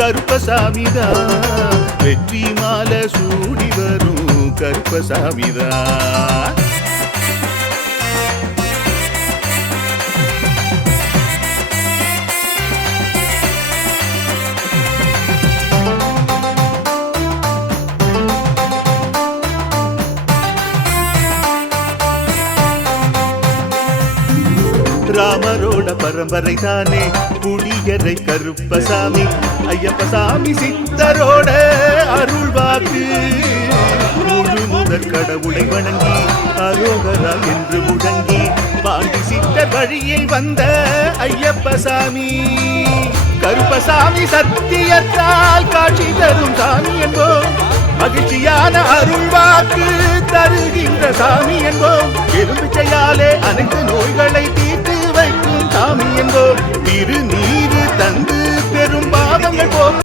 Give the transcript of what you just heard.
கருப்பசாமிதான் வெற்றி மாலை சூடி வரும் கருப்பசாமிதான். ராமரோட பரம்பரை தானே புளியரை கருப்பசாமி. ஐயப்பசாமி சித்தரோட அருள்வாக்கு. முழு முதற் கடவுளை வணங்கி அரோகரா என்று முழங்கி பாண்டி சித்தர் வழியில் வந்த ஐயப்பசாமி. கருப்பசாமி சத்தியத்தால் காட்சி தரும் சாமி என்போம். மகிழ்ச்சியான அருள்வாக்கு தருகின்ற சாமி என்போம். எலும்பிச்சையாலே அனைத்து நோய்களை தீர்த்து வைக்கும் சாமி என்போம். திருநீ